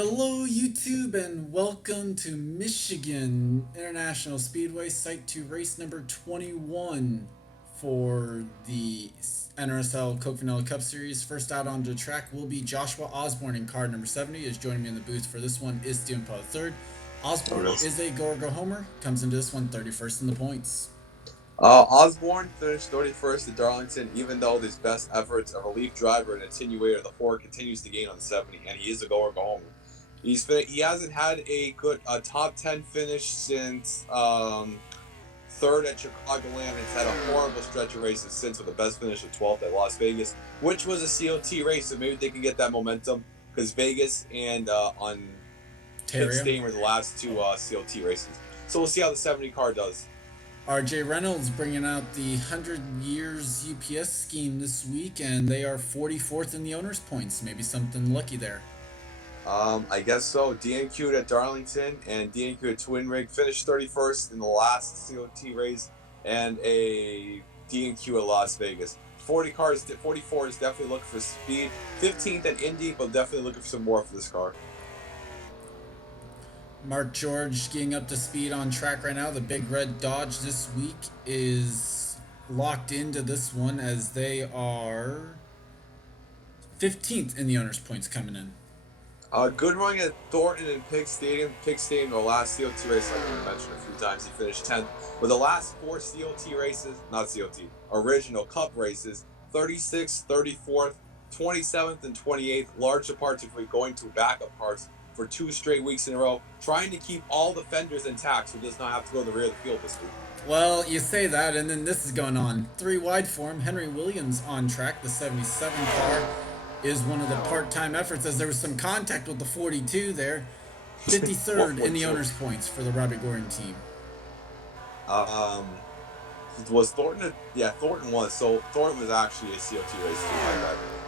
Hello, YouTube, and welcome to Michigan International Speedway Site 2 race number 21 for the NRSL Coke Vanilla Cup Series. First out onto the track will be Joshua Osborne in car number 70. Is joining me in the booth for this one is Steven Paul III. Osborne is a go homer, comes into this one 31st in the points. Osborne finished 31st at Darlington, even though his best efforts, a relief driver and attenuator, the Ford continues to gain on the 70, and he is a go homer. He hasn't had a top 10 finish since third at Chicagoland. He's had a horrible stretch of races since, with the best finish of 12th at Las Vegas, which was a COT race, so maybe they can get that momentum because Vegas and on pit staying were the last two COT races. So we'll see how the 70 car does. RJ Reynolds bringing out the 100 years UPS scheme this week, and they are 44th in the owner's points. Maybe something lucky there. I guess so. DNQ'd at Darlington and DNQ'd at Twin Rig. Finished 31st in the last COT race and a DNQ at Las Vegas. 44 is definitely looking for speed. 15th at Indy, but definitely looking for some more for this car. Mark George getting up to speed on track right now. The Big Red Dodge this week is locked into this one as they are 15th in the owner's points coming in. Good running at Thornton and Pig Stadium. Pig Stadium, the last COT race, like we mentioned a few times, he finished 10th. But the last four COT races, not COT, original Cup races, 36th, 34th, 27th, and 28th. Large departure for going to backup cars for 2 straight weeks in a row, trying to keep all the fenders intact so does not have to go to the rear of the field this week. Well, you say that, and then this is going on. 3 wide for him. Henry Williams on track. The 77 car is one of the part-time efforts, as there was some contact with the 42 there. 53rd in the owner's points for the Robbie Gordon team. Was Thornton? Yeah, Thornton was. So Thornton was actually a COT race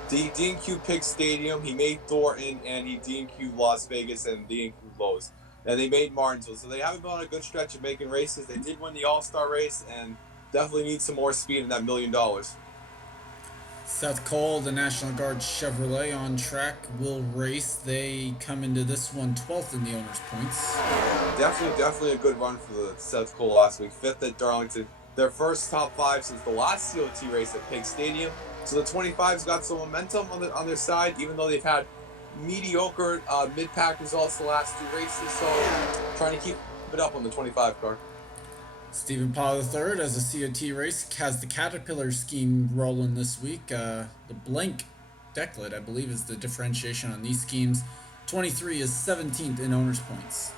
too. DNQ Pig Stadium. He made Thornton, and he DNQ Las Vegas and DNQ Lowe's. And they made Martinsville. So they haven't been on a good stretch of making races. They did win the All-Star race and definitely need some more speed in that $1 million. Seth Cole, the National Guard Chevrolet on track, will race. They come into this one 12th in the owner's points. Definitely a good run for the Seth Cole last week. 5th at Darlington. Their first top 5 since the last COT race at Pig Stadium. So the 25's got some momentum on their side, even though they've had mediocre mid-pack results the last 2 races. So trying to keep it up on the 25 car. Stephen Paul III, as a COT race, has the Caterpillar scheme rolling this week. The blank decklet, I believe, is the differentiation on these schemes. 23 is 17th in owner's points.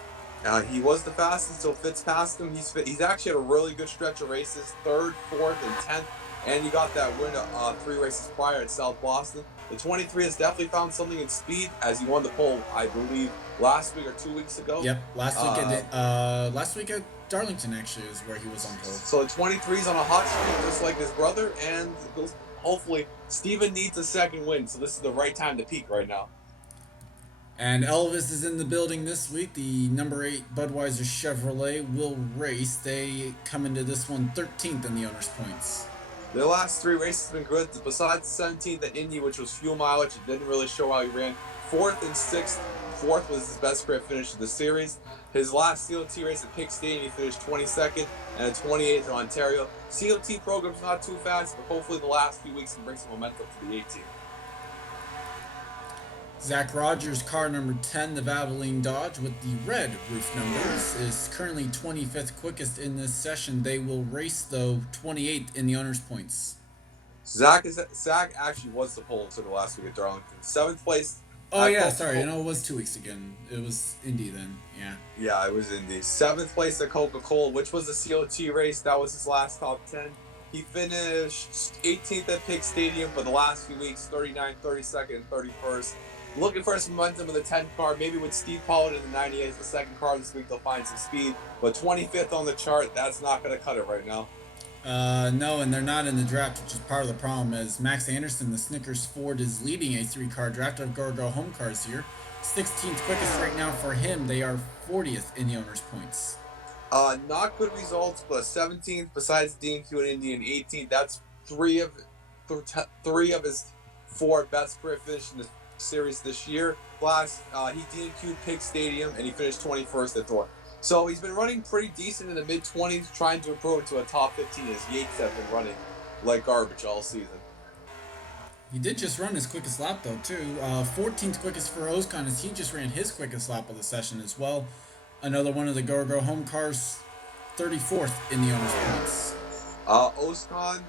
He was the fastest, so Fitz passed him. He's actually had a really good stretch of races, 3rd, 4th, and 10th. And he got that win 3 races prior at South Boston. The 23 has definitely found something in speed, as he won the pole, I believe, last week or 2 weeks ago. Yep, last week at Darlington, actually, is where he was on pole. So the 23's on a hot streak, just like his brother, and hopefully Steven needs a second win, so this is the right time to peak right now. And Elvis is in the building this week. The number 8 Budweiser Chevrolet will race. They come into this one 13th in the owner's points. The last 3 races have been good. Besides the 17th at Indy, which was fuel mileage, it didn't really show how he ran. 4th and 6th. 4th was his best career finish of the series. His last COT race at Pig Stadium, he finished 22nd and a 28th in Ontario. COT program's not too fast, but hopefully the last few weeks can bring some momentum to the 18th. Zach Rogers, car number 10, the Valvoline Dodge with the red roof numbers, is currently 25th quickest in this session. They will race, though, 28th in the owner's points. Zach actually was the pole to the last week at Darlington. 7th place. Oh, yeah, sorry. I know it was 2 weeks again. It was Indy then, yeah. Yeah, it was Indy. 7th place at Coca-Cola, which was the COT race. That was his last top 10. He finished 18th at Pig Stadium for the last few weeks, 39th, 32nd, and 31st. Looking for some momentum in the 10th car, maybe with Steve Pollard in the 98th, the second car this week, they'll find some speed. But 25th on the chart, that's not going to cut it right now. No, and they're not in the draft, which is part of the problem, as Max Anderson, the Snickers Ford, is leading a 3-car draft of Go home cars here. 16th quickest right now for him. They are 40th in the owner's points. Not good results, but 17th besides DNQ and Indy, and 18th. That's three of his 4 best career finishes in the series this year. He DNQ'd Pig Stadium and he finished 21st at Thornton. So he's been running pretty decent in the mid-20s, trying to improve into a top 15 as Yates have been running like garbage all season. He did just run his quickest lap though too. 14th quickest for Oscon as he just ran his quickest lap of the session as well. Another one of the Go Home cars, 34th in the owners' points. Oscon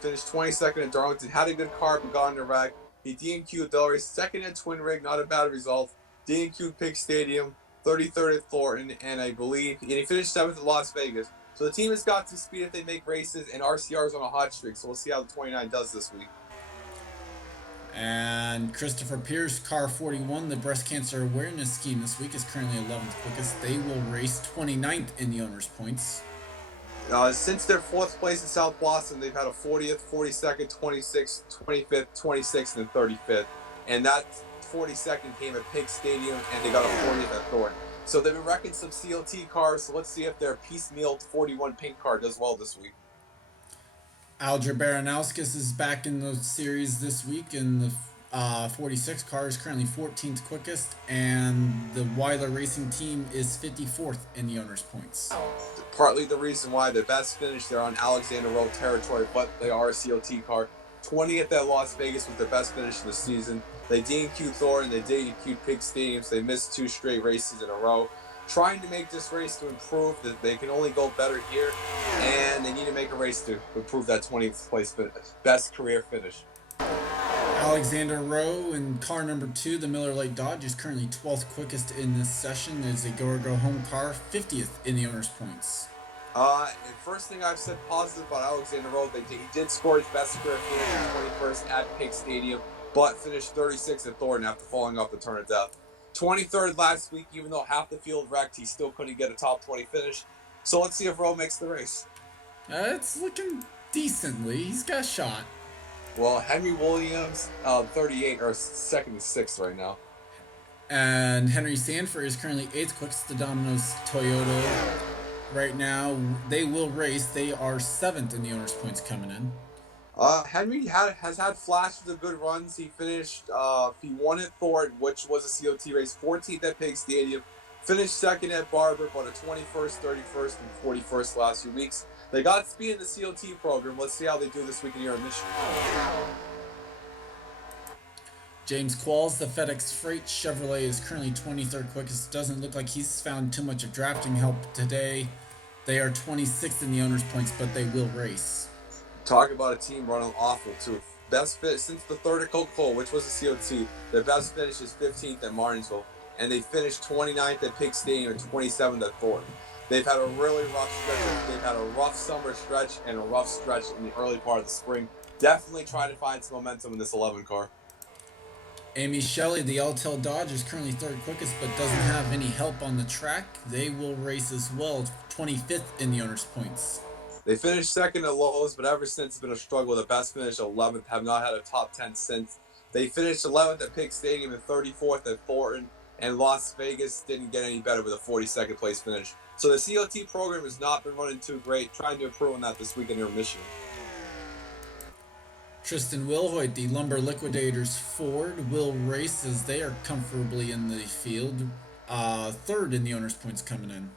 finished 22nd at Darlington, had a good car but got in a wreck. He DNQ'd Delray, second at Twin Rig, not a bad result. DNQ'd Pig Stadium, 33rd at Thornton, and he finished 7th at Las Vegas. So the team has got some speed if they make races, and RCR's on a hot streak, so we'll see how the 29 does this week. And Christopher Pierce, car 41, the breast cancer awareness scheme this week is currently 11th quickest. They will race 29th in the owners' points. Since their 4th place in South Boston, they've had a 40th, 42nd, 26th, 25th, 26th, and 35th. And that 42nd came at Pig Stadium, and they got a 40th at Thornton. So they've been wrecking some CLT cars, so let's see if their piecemeal 41 pink car does well this week. Alger Baranowskis is back in the series this week, and the 46 car is currently 14th quickest, and the Weiler Racing team is 54th in the owners' points. Partly the reason why the best finish, they're on Alexander Road territory, but they are a CLT car. 20th at Las Vegas was their best finish of the season. They DNQ'd Thornton, they DNQ'd Pig Stadium, so they missed 2 straight races in a row. Trying to make this race to improve, that they can only go better here, and they need to make a race to improve that 20th place best career finish. Alexander Rowe in car number 2, the Miller Lite Dodge, is currently 12th quickest in this session as a Go Home car, 50th in the owners' points. And first thing I've said positive about Alexander Rowe, he did score his best career finish 21st at Pig Stadium, but finished 36th at Thornton after falling off the turn of death. 23rd last week, even though half the field wrecked, he still couldn't get a top 20 finish. So let's see if Rowe makes the race. It's looking decently. He's got a shot. Well, Henry Williams, 38, are 2nd and 6th right now. And Henry Sanford is currently 8th quickest, the Domino's Toyota. Right now, they will race. They are 7th in the owners' points coming in. Henry has had flashes of good runs. He finished, he won at Thornton, which was a COT race, 14th at Pig Stadium. Finished 2nd at Barber, but a 21st, 31st, and 41st last few weeks. They got speed in the COT program. Let's see how they do this weekend here in Michigan. James Qualls, the FedEx Freight Chevrolet, is currently 23rd quickest. Doesn't look like he's found too much of drafting help today. They are 26th in the owners' points, but they will race. Talk about a team running awful, too. Best fit since the 3rd at Coca-Cola, which was a COT. Their best finish is 15th at Martinsville, and they finished 29th at Pig Stadium and 27th at Thornton. They've had a really rough stretch. They've had a rough summer stretch and a rough stretch in the early part of the spring. Definitely trying to find some momentum in this 11 car. Amy Shelley, the Altel Dodge, is currently 3rd quickest, but doesn't have any help on the track. They will race as well, 25th in the owners' points. They finished 2nd at Lowe's, but ever since it's been a struggle. The best finish 11th, have not had a top 10 since. They finished 11th at Pig Stadium and 34th at Thornton, and Las Vegas didn't get any better with a 42nd place finish. So the COT program has not been running too great. Trying to improve on that this weekend here in Michigan. Tristan Wilhoit, the Lumber Liquidators Ford, will race as they are comfortably in the field. 3rd in the owners' points coming in.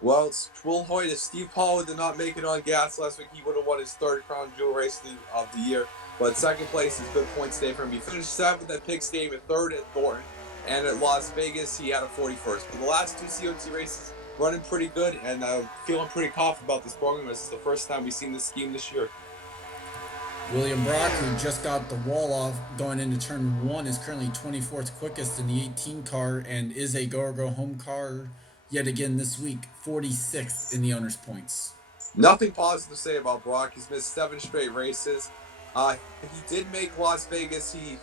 Well, Wilhoit, if Steve Paul did not make it on gas last week, he would have won his 3rd Crown Jewel race of the year. But 2nd place is good points today for him. He finished 7th at Pig Stadium and 3rd at Thornton. And at Las Vegas, he had a 41st. But the last 2 COT races running pretty good, and feeling pretty confident about this program. This is the first time we've seen this scheme this year. William Brock, who just got the wall off going into turn 1, is currently 24th quickest in the 18 car and is a Go Home car yet again this week, 46th in the owners' points. Nothing positive to say about Brock. He's missed 7 straight races. He did make Las Vegas. He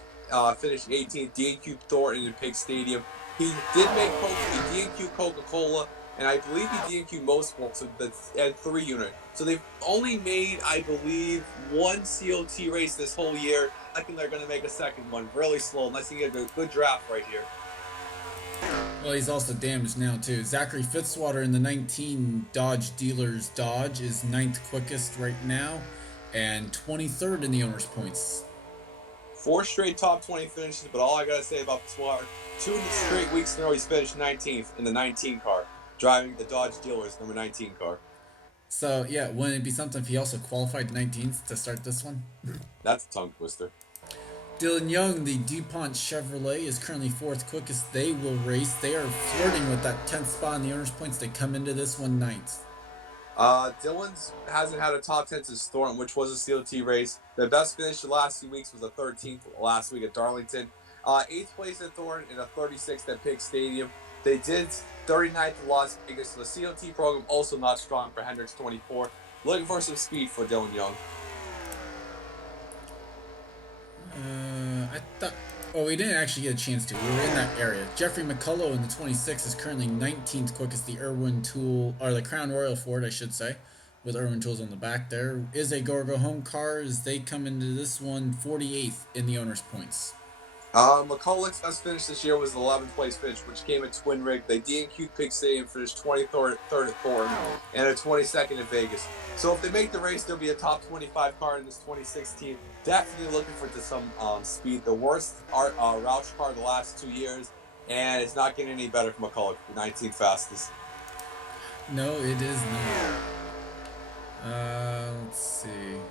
finished 18th, DNQ Thornton in Pig Stadium. He did make DNQ Coca-Cola, and I believe he DNQ Mosport, so that's at 3 unit. So they've only made, I believe, 1 COT race this whole year. I think they're going to make a second one really slow, unless you get a good draft right here. Well, he's also damaged now, too. Zachary Fitzwater in the 19 Dodge Dealers Dodge is 9th quickest right now and 23rd in the owners' points. 4 straight top 20 finishes, but all I got to say about this one, 2 straight weeks in a row he's finished 19th in the 19 car, driving the Dodge Dealers number 19 car. So yeah, wouldn't it be something if he also qualified 19th to start this one? That's a tongue twister. Dylan Young, the DuPont Chevrolet, is currently fourth quickest. They will race. They are flirting with that 10th spot in the owner's points. They come into this one ninth. Dylan's hasn't had a top 10 since Thornton, which was a COT race. The best finish the last 2 weeks was a 13th last week at Darlington. 8th place at Thornton and a 36th at Pig Stadium. They did 39th at Las Vegas. So the COT program also not strong for Hendricks 24. Looking for some speed for Dylan Young. I thought. Oh, we didn't actually get a chance to. We were in that area. Jeffrey McCullough in the 26 is currently 19th quickest. The Irwin Tool, or the Crown Royal Ford, I should say, with Irwin Tools on the back there, is a Go Home car as they come into this one 48th in the owner's points. McCullough's best finish this year was the 11th place finish, which came at Twin Rig. They DNQ'd Pig Stadium, finished 23rd at Thornton, and a 22nd at Vegas. So if they make the race, there'll be a top 25 car in this 2016. Definitely looking for some speed. The worst Roush car the last 2 years, and it's not getting any better for McCullough, 19th fastest. No, it is not. Let's see.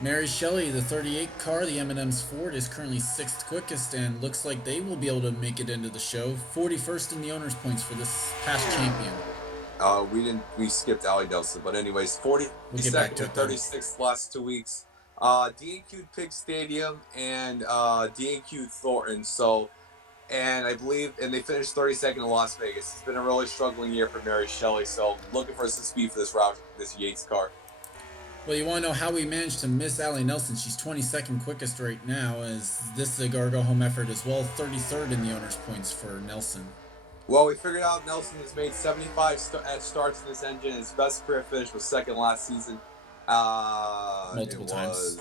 Mary Shelley, the 38 car, the M&M's Ford, is currently 6th quickest and looks like they will be able to make it into the show. 41st in the owner's points for this past champion. We skipped Allie Nelson, but anyways, 42nd to 36th last 2 weeks. DNQ'd Pig Stadium and DNQ'd Thornton. So, and I believe, and they finished 32nd in Las Vegas. It's been a really struggling year for Mary Shelley. So, looking for some speed for this Yates car. Well, you want to know how we managed to miss Allie Nelson? She's 22nd quickest right now, as this is a Go Home effort as well. 33rd in the owner's points for Nelson. Well, we figured out Nelson has made 75 starts in this engine. His best career finish was second last season. Multiple times.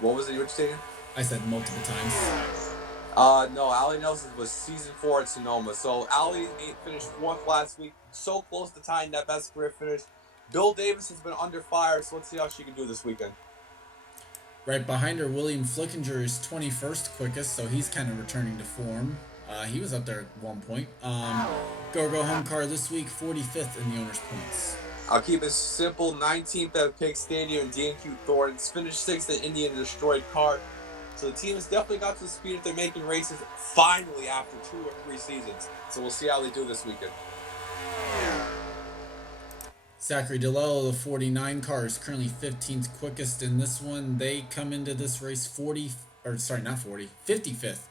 What was it you were saying? I said multiple times. No, Allie Nelson was season 4 at Sonoma. So Allie finished 4th last week. So close to tying that best career finish. Bill Davis has been under fire, so let's see how she can do this weekend. Right behind her, William Flickinger is 21st quickest, so he's kind of returning to form. He was up there at one point. Go Home car this week, 45th in the owner's points. I'll keep it simple. 19th at Pig Stadium and DNQ Thorntons. Finished 6th at Indian Destroyed car. So the team has definitely got some speed if they're making races finally after 2 or 3 seasons. So we'll see how they do this weekend. Zachary DeLello, the 49 car, is currently 15th quickest in this one. They come into this race 55th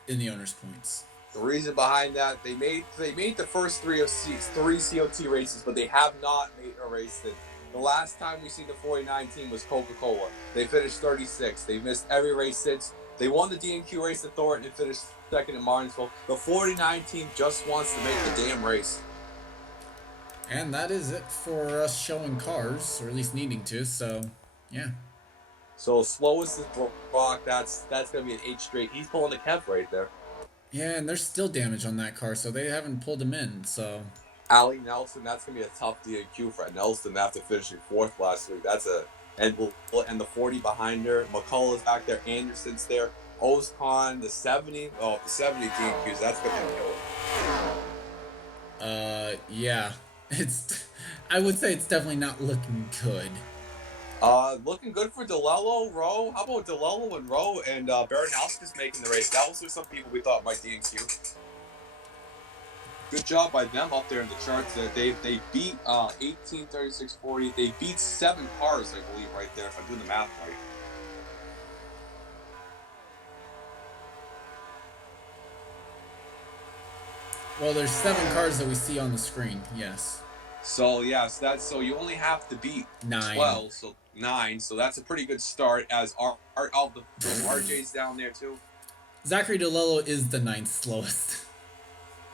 in the owner's points. The reason behind that, they made the first 3 COT races, but they have not made a race since. The last time we seen the 49 team was Coca-Cola. They finished 36th. They missed every race since. They won the DNQ race at Thornton and finished 2nd at Martinsville. The 49 team just wants to make the damn race. And that is it for us showing cars, or at least needing to, so, yeah. So, slowest is Brock, that's going to be an 8 straight. He's pulling the Kev right there. Yeah, and there's still damage on that car, so they haven't pulled him in, so. Allie Nelson, that's going to be a tough DNQ for Nelson after finishing 4th last week. And the 40 behind her. McCullough's back there, Anderson's there. Ozcon, the 70 DNQs, that's going to kill it. Yeah. I would say it's definitely not looking good. Looking good for DeLello, Rowe. How about DeLello and Rowe and Baranowski's making the race? That was some people we thought might DNQ. Good job by them up there in the charts. They beat 18, 36, 40. They beat 7 cars, I believe, right there, if I'm doing the math right. Well, there's 7 cars that we see on the screen, yes. So, yes, so you only have to beat 12, so 9. So that's a pretty good start, as RJ's down there, too. Zachary DeLello is the 9th slowest.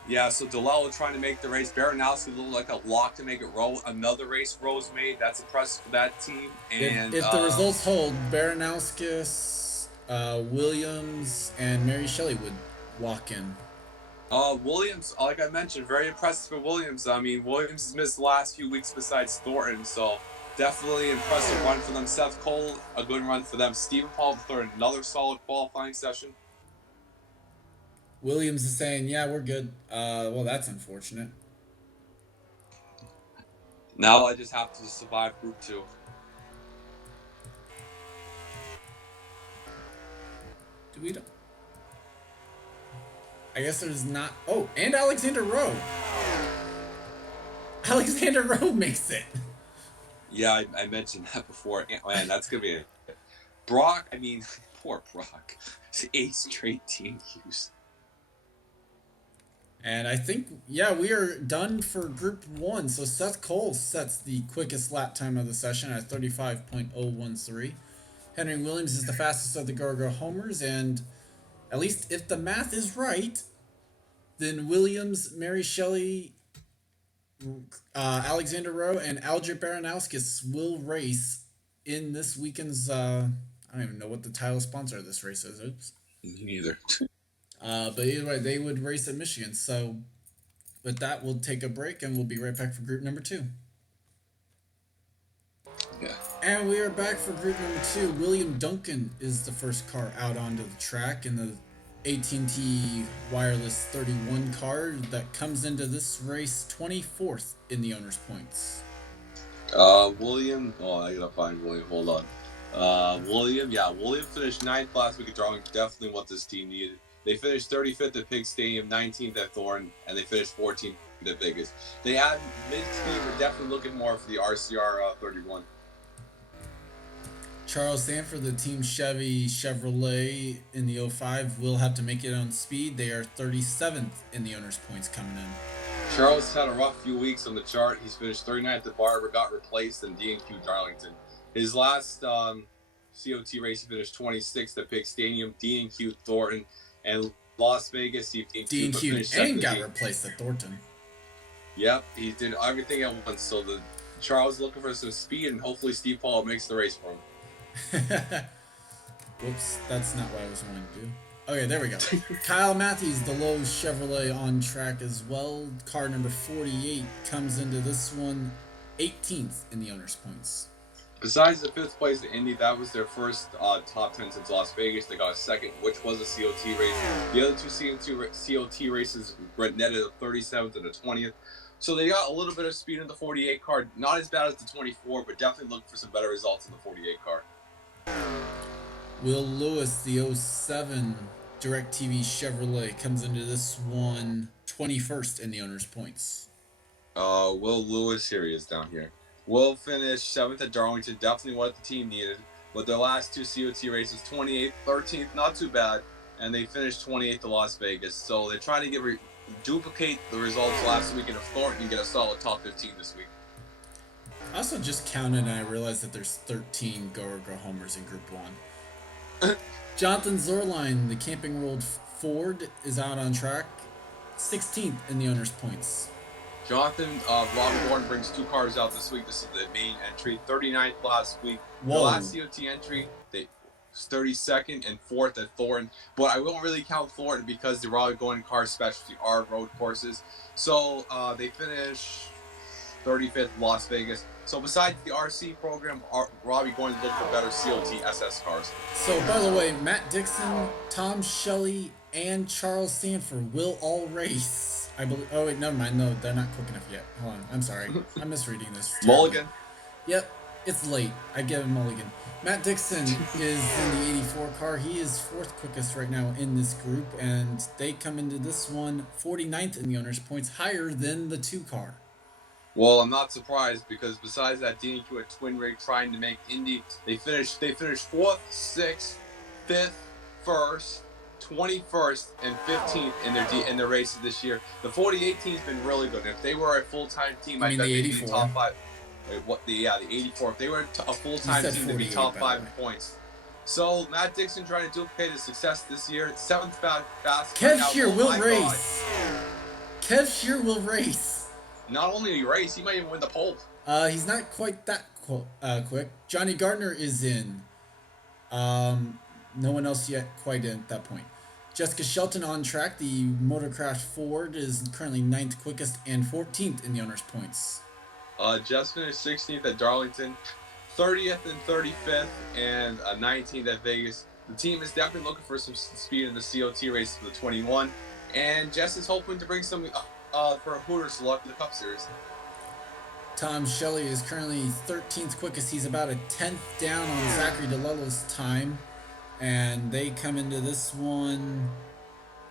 Yeah, so DeLello trying to make the race. Baranowski looked like a lock to make it Rowe. Another race Rowe's made. That's impressive for that team. And if the results hold, Baranowskis, Williams, and Mary Shelley would walk in. Williams, like I mentioned, very impressive for Williams. I mean, Williams has missed the last few weeks besides Thornton, so Definitely impressive run for them. Seth Cole, a good run for them. Stephen Paul III, another solid qualifying session. Williams is saying, "Yeah, we're good." Well, that's unfortunate. Now I just have to survive Group 2. Do we? I guess there's not. Oh, and Alexander Rowe. Alexander Rowe makes it. Yeah, I mentioned that before. Man, that's going to be Brock, I mean, poor Brock. 8 straight DNQs. And I think, yeah, we are done for Group 1. So Seth Cole sets the quickest lap time of the session at 35.013. Henry Williams is the fastest of the Go homers, and at least if the math is right, then Williams, Mary Shelley, Alexander Rowe, and Alger Baranowskis will race in this weekend's. I don't even know what the title sponsor of this race is. Oops. Me neither. But either way, they would race at Michigan. So with that, we'll take a break and we'll be right back for group number 2. Yeah. And we are back for group number 2. William Duncan is the first car out onto the track in the AT&T Wireless 31 car that comes into this race 24th in the owner's points. William. Oh, I gotta find William. Hold on. William. Yeah, William finished 9th last week at Darlington. Definitely what this team needed. They finished 35th at Pig Stadium, 19th at Thornton, and they finished 14th at Vegas. They had mid-speed. We're definitely looking more for the RCR 31. Charles Sanford, the Team Chevrolet in the 05, will have to make it on speed. They are 37th in the owner's points coming in. Charles had a rough few weeks on the chart. He's finished 39th at Barber, got replaced in DNQ Darlington. His last COT race, he finished 26th at Pig Stadium, DNQ Thornton, and Las Vegas. He DNQ and got replaced at Thornton. Yep, he did everything at once. So the Charles looking for some speed, and hopefully Steve Paul makes the race for him. Whoops, that's not what I was wanting to do. Okay, there we go. Kyle Matthews, the Lowe's Chevrolet, on track as well. Car number 48 comes into this one 18th in the owner's points. Besides the 5th place at Indy, that was their first top 10 since Las Vegas. They got a second, which was a COT race. The other two COT races netted a 37th and a 20th. So they got a little bit of speed in the 48 car. Not as bad as the 24, but definitely looking for some better results in the 48 car. Will Lewis, the 07 DirecTV Chevrolet, comes into this one 21st in the owner's points. Will Lewis, here he is down here. Will finish 7th at Darlington, definitely what the team needed. But their last two COT races, 28th, 13th, not too bad. And they finished 28th at Las Vegas. So they're trying to duplicate the results last weekend of Thornton and get a solid top 15 this week. I also just counted and I realized that there's 13 Go homers in Group 1. Jonathan Zorline, the Camping World Ford, is out on track, 16th in the owner's points. Jonathan, Robin Gordon brings 2 cars out this week. This is the main entry. 39th last week. Whoa. The last COT entry, they 32nd and 4th at Thornton. But I won't really count Thornton because the Robbie Gordon car specialty are road courses. So they finish 35th Las Vegas. So besides the RC program, Robbie Gordon's looking for better COT SS cars. So by the way, Matt Dixon, Tom Shelley, and Charles Sanford will all race. I believe. Oh wait, never mind. No, they're not quick enough yet. Hold on. I'm sorry. I'm misreading this. Mulligan. Yep, it's late. I give him Mulligan. Matt Dixon is in the 84 car. He is 4th quickest right now in this group, and they come into this one 49th in the owner's points, higher than the 2 car. Well, I'm not surprised because besides that DNQ at Twin Rig trying to make Indy, they finished 4th, 6th, 5th, 1st, 21st, and 15th in their races this year. The 48 team's been really good. If they were a full-time team, I bet they'd be top 5. The 84. If they were a full-time team, they'd be top 5 in points. So Matt Dixon trying to duplicate his success this year. 7th fast. Kev Shear will race. Kev Shear will race. Not only will he race, he might even win the pole. He's not quite that quick. Johnny Gardner is in. No one else yet quite in at that point. Jessica Shelton on track. The Motorcraft Ford is currently 9th quickest and 14th in the owner's points. Just finished 16th at Darlington, 30th and 35th, and 19th at Vegas. The team is definitely looking for some speed in the COT race for the 21, and Jess is hoping to bring some for Hooters luck in the Cup Series. Tom Shelley is currently 13th quickest. He's about a tenth down on Zachary DeLello's time. And they come into this one.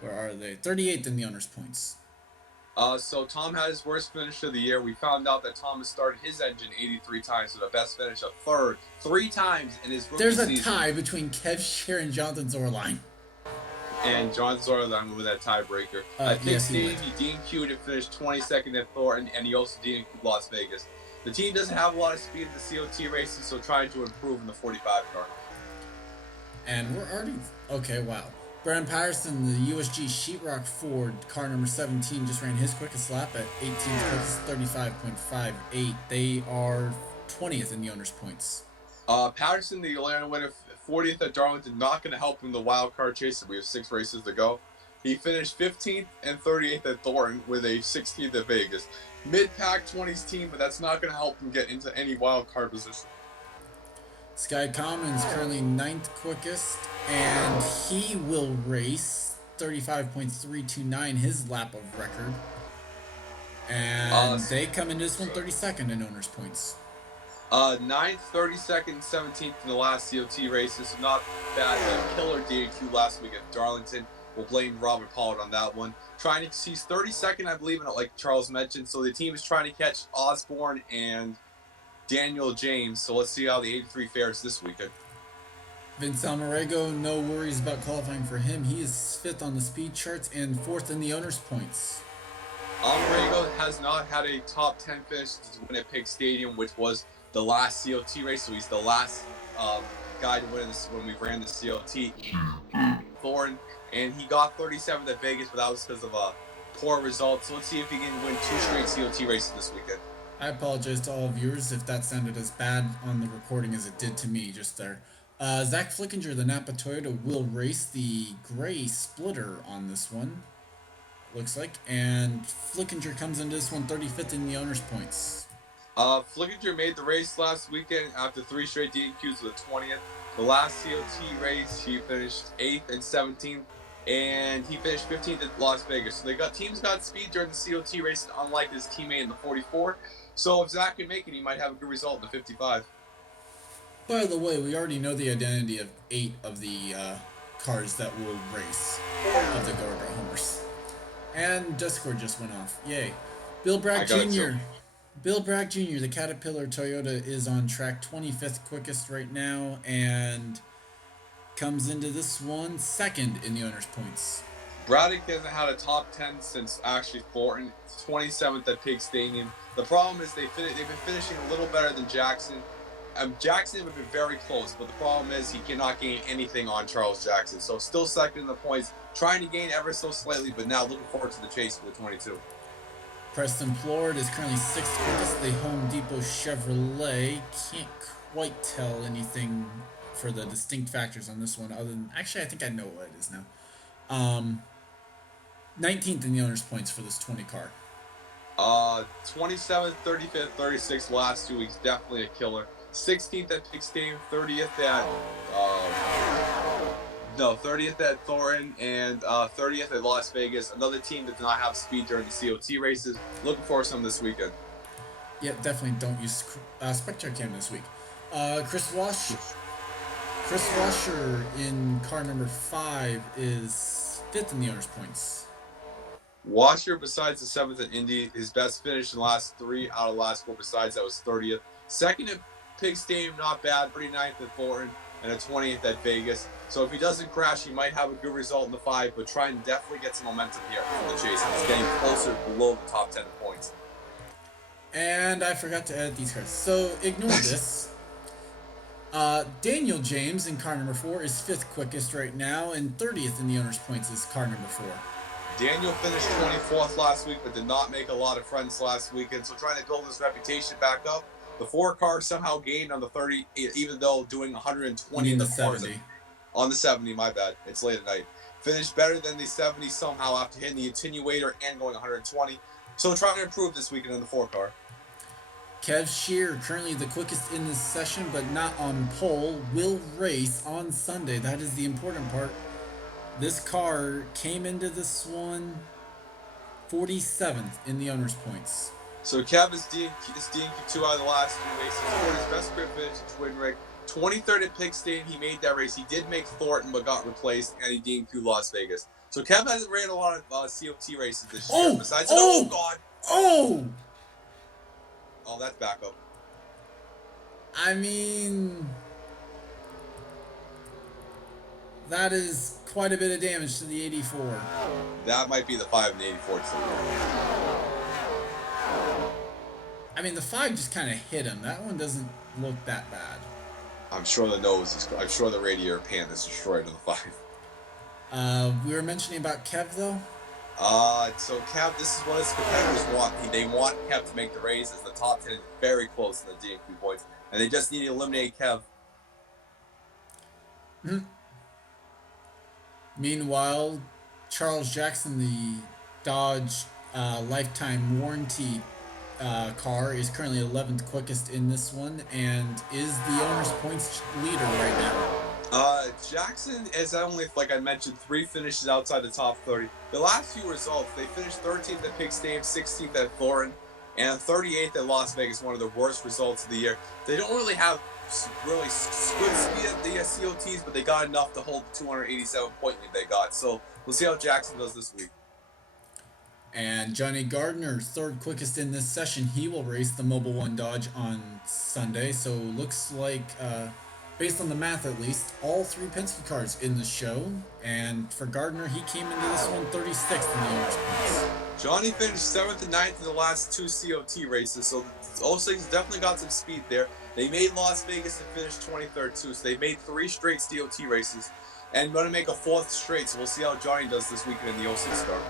Where are they? 38th in the owner's points. So Tom had his worst finish of the year. We found out that Tom has started his engine 83 times with a best finish of third, 3 times in his rookie season. There's a tie between Kev Shear and Jonathan Zorline. And John Zorline with that tiebreaker. I think yes, he DNQ'd and finished 22nd at Thornton, and he also DNQ'd Las Vegas. The team doesn't have a lot of speed in the COT races, so trying to improve in the 45 car. And we're already... Okay, wow. Brandon Patterson, the USG Sheetrock Ford, car number 17, just ran his quickest lap at 18th quickest, 35.58. They are 20th in the owner's points. Patterson, the Atlanta winner, 40th at Darlington, not going to help him in the wild card chase. We have 6 races to go. He finished 15th and 38th at Thornton with a 16th at Vegas. Mid-pack 20s team, but that's not going to help him get into any wild card position. Sky Commons currently 9th quickest, and he will race 35.329, his lap of record. And they come into this one 32nd in owner's points. 9th, 32nd, 17th in the last COT races. So not bad. A killer DQ last week at Darlington. We'll blame Robert Pollard on that one. He's 32nd, I believe, like Charles mentioned. So the team is trying to catch Osborne and Daniel James. So let's see how the 83 fares this weekend. Vince Almarego, no worries about qualifying for him. He is 5th on the speed charts and 4th in the owner's points. Almarego has not had a top 10 finish to win at Pig Stadium, which was the last COT race. So he's the last guy to win this when we ran the COT. Thornton, and he got 37th at Vegas, but that was because of a poor result. So let's see if he can win 2 straight COT races this weekend. I apologize to all viewers if that sounded as bad on the recording as it did to me just there. Zach Flickinger, the Napa Toyota, will race the gray splitter on this one, looks like. And Flickinger comes into this one 35th in the owner's points. Flickinger made the race last weekend after 3 straight DNQs with the 20th. The last COT race, he finished 8th and 17th, and he finished 15th at Las Vegas. So teams got speed during the COT race, unlike his teammate in the 44. So if Zach can make it, he might have a good result in the 55. By the way, we already know the identity of 8 of the cars that will race of the Go-Go Homers. And Discord just went off. Yay. Bill Bragg Jr. Bill Bragg Jr., the Caterpillar Toyota, is on track 25th quickest right now and comes into this one 2nd in the owner's points. Braddock hasn't had a top 10 since actually Thornton, 27th at Pig Stadium. The problem is they've been finishing a little better than Jackson. Jackson would be very close, but the problem is he cannot gain anything on Charles Jackson. So still 2nd in the points, trying to gain ever so slightly, but now looking forward to the chase for the 22. Preston Flord is currently 6th quickest. The Home Depot Chevrolet. Can't quite tell anything for the distinct factors on this one other than... Actually, I think I know what it is now. 19th in the owner's points for this 20 car. 27th, 35th, 36th last 2 weeks. Definitely a killer. 16th at Pig Stadium, 30th at 30th at Thornton, and 30th at Las Vegas. Another team that does not have speed during the COT races. Looking forward to some this weekend. Yeah, definitely don't use Spectre Cam this week. Chris Washer in car number 5 is 5th in the owner's points. Washer, besides the 7th at Indy, his best finish in the last 3 out of the last 4 besides that was 30th. 2nd at Pig Stadium, not bad. 39th at Thornton, and a 20th at Vegas. So if he doesn't crash, he might have a good result in the 5, but try and definitely get some momentum here for the chase. He's getting closer below the top 10 points. And I forgot to edit these cards, so ignore this. Daniel James in car number 4 is 5th quickest right now, and 30th in the owner's points is car number 4. Daniel finished 24th last week, but did not make a lot of friends last weekend, so trying to build his reputation back up. The 4 car somehow gained on the 30, even though doing 120 in the 70. On the 70, my bad. It's late at night. Finished better than the 70 somehow after hitting the attenuator and going 120. So trying to improve this weekend in the 4 car. Kev Shear, currently the quickest in this session, but not on pole, will race on Sunday. That is the important part. This car came into this one 47th in the owner's points. So Kev is DNQ 2 out of the last 3 races. Scored his best grip finish at Twin Rig. 23rd at Pigstain, he made that race. He did make Thornton, but got replaced, and he DNQ Las Vegas. So Kev hasn't ran a lot of COT races this year. Besides, oh God! Oh! Oh, that's backup. I mean, that is quite a bit of damage to the 84. That might be the 5 and the 84. I mean, the 5 just kind of hit him. That one doesn't look that bad. I'm sure the nose is. I'm sure the radiator pan is destroyed to the 5. We were mentioning about Kev though. So Kev, this is what his competitors want. They want Kev to make the race, as the top 10 is very close to the DNQ points, and they just need to eliminate Kev. Mm-hmm. Meanwhile, Charles Jackson, the Dodge lifetime warranty car, is currently 11th quickest in this one and is the owner's points leader right now. Jackson is only, like I mentioned, 3 finishes outside the top 30. The last few results, they finished 13th at Pigstain, 16th at Thornton, and 38th at Las Vegas, one of the worst results of the year. They don't really have really good speed at the COTs, but they got enough to hold the 287 point lead they got. So we'll see how Jackson does this week. And Johnny Gardner, 3rd quickest in this session. He will race the Mobile One Dodge on Sunday. So looks like, based on the math at least, all 3 Penske cars in the show. And for Gardner, he came into this one 36th in the owner's points. Johnny finished 7th and 9th in the last 2 COT races, so those things definitely got some speed there. They made Las Vegas to finish 23rd too, so they made 3 straight COT races and going to make a 4th straight, so we'll see how Johnny does this weekend in the 06 car.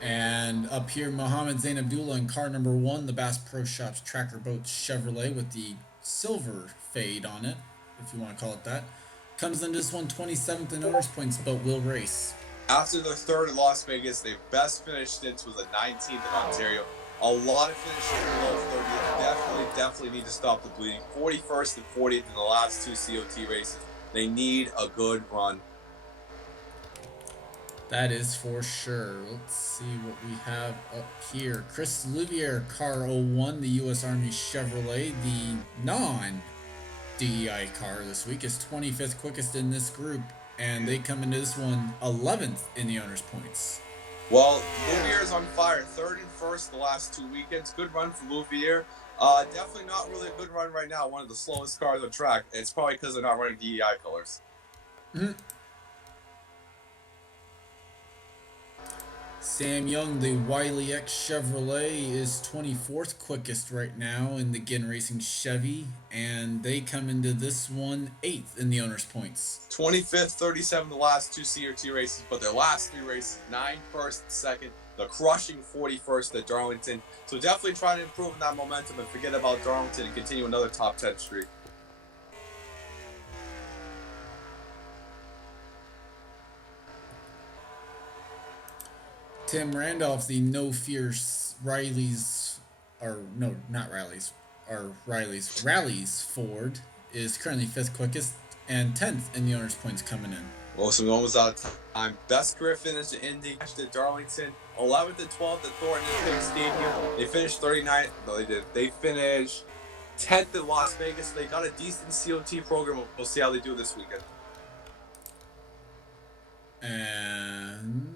And up here, Mohammed Zain Abdullah in car number 1, the Bass Pro Shops Tracker Boat Chevrolet with the silver fade on it, if you want to call it that. Comes into this one 27th in owner's points, but will race. After their 3rd at Las Vegas, their best finish since was a 19th in Ontario. A lot of finishes below 30th. Definitely need to stop the bleeding. 41st and 40th in the last 2 COT races. They need a good run. That is for sure. Let's see what we have up here. Chris Louvier, car 01, the U.S. Army Chevrolet, the non-DEI car this week, is 25th quickest in this group, and they come into this one 11th in the owner's points. Well, Louvier is on fire. 3rd and 1st the last 2 weekends. Good run for Louvier. Definitely not really a good run right now. One of the slowest cars on track. It's probably because they're not running DEI colors. Mm-hmm. Sam Young, the Wiley X Chevrolet, is 24th quickest right now in the Ginn Racing Chevy, and they come into this one 8th in the owner's points. 25th, 37th the last 2 CRT races, but their last 3 races, 9th, 1st, 2nd, the crushing 41st at Darlington. So definitely trying to improve on that momentum and forget about Darlington and continue another top 10 streak. Tim Randolph, the No Fear Riley's, or no, not Riley's, or Rally's Ford, is currently 5th quickest and 10th in the owner's points coming in. Well, so we're almost out of time. Best career finish at Indy, at Darlington, 11th and 12th at Thornton and Pig Stadium. They finished 39th. No, they did. They finished 10th in Las Vegas. They got a decent COT program. We'll see how they do this weekend. And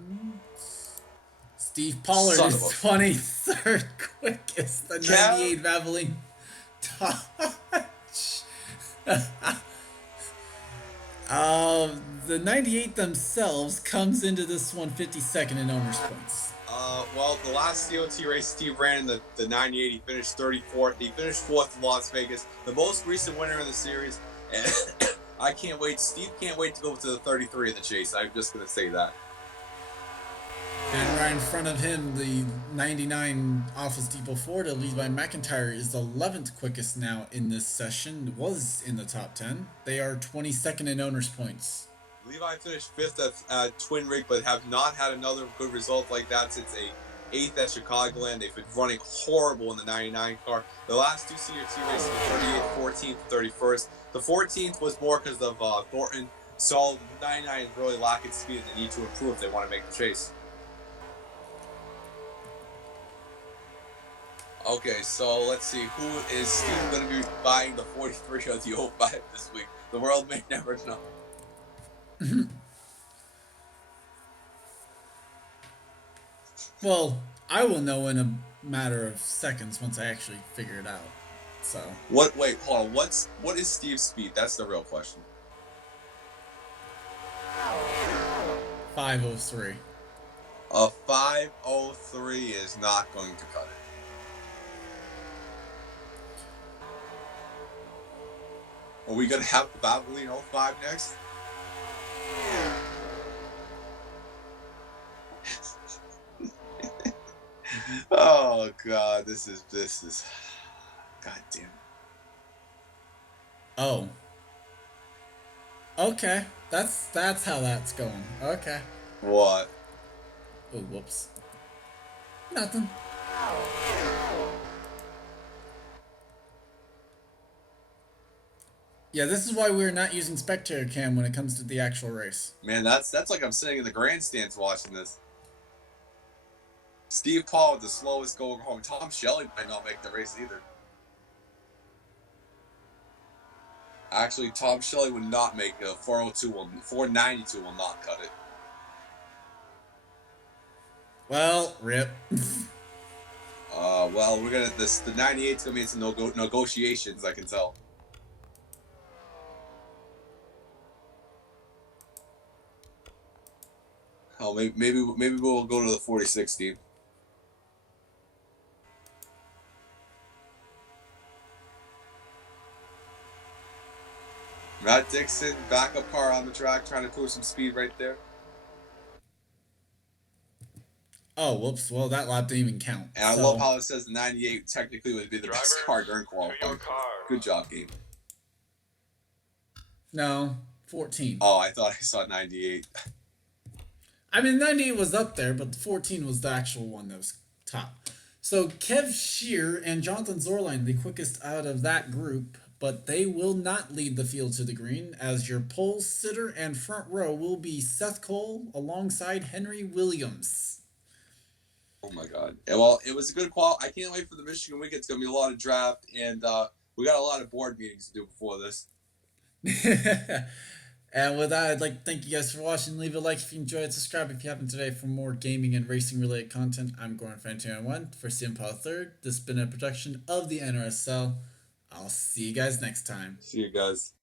Steve Pollard is 23rd quickest. The 98 Valvoline Dodge. The 98 themselves comes into this one 52nd in owner's points. Well, the last COT race, Steve ran in the 98. He finished 34th. He finished 4th in Las Vegas. The most recent winner in the series. And I can't wait. Steve can't wait to go to the 33 of the chase. I'm just going to say that. And right in front of him, the 99 Office Depot Ford, lead by McIntyre, is the 11th quickest now in this session. Was in the top 10. They are 22nd in owner's points. Levi finished 5th at Twin Rig, but have not had another good result like that since a 8th at Chicagoland. They've been running horrible in the 99 car. The last two CRT races were 38th, 14th, 31st. The 14th was more because of Thornton. So the 99 is really lacking speed and they need to improve if they want to make the chase. Okay, so let's see. Who is Steve going to be buying the 43 or the 05 this week? The world may never know. Well, I will know in a matter of seconds once I actually figure it out. So What? Wait, hold on. What is Steve's speed? That's the real question. 503. A 503 is not going to cut it. Are we gonna have the Valvoline 05 next? Oh god, this is god damn it. Oh. Okay. That's how that's going. Okay. What? Oh, whoops. Nothing. Yeah, this is why we're not using spectator cam when it comes to the actual race. Man, that's like I'm sitting in the grandstands watching this. Steve Paul with the slowest going home. Tom Shelley might not make the race either. Actually, Tom Shelley would not make it. 492 will not cut it. Well, rip. Well, we're gonna the 98's gonna be some negotiations. I can tell. Oh, maybe we'll go to the 4016. Matt Dixon, backup car on the track, trying to prove some speed right there. Oh, whoops. Well, that lap didn't even count. And I love how it says the 98 technically would be the best car during qualifying. Good job, game. No, 14. Oh, I thought I saw 98. I mean, 98 was up there, but the 14 was the actual one that was top. So Kev Shear and Jonathan Zorline, the quickest out of that group, but they will not lead the field to the green, as your pole sitter and front row will be Seth Cole alongside Henry Williams. Oh my god. Well, it was a good qual. I can't wait for the Michigan week. It's going to be a lot of draft, and we got a lot of board meetings to do before this. And with that, I'd like to thank you guys for watching. Leave a like if you enjoyed. Subscribe if you haven't today for more gaming and racing related content. I'm Gordon Fan 291 for CM Paul 3rd. This has been a production of the NRSL. I'll see you guys next time. See you guys.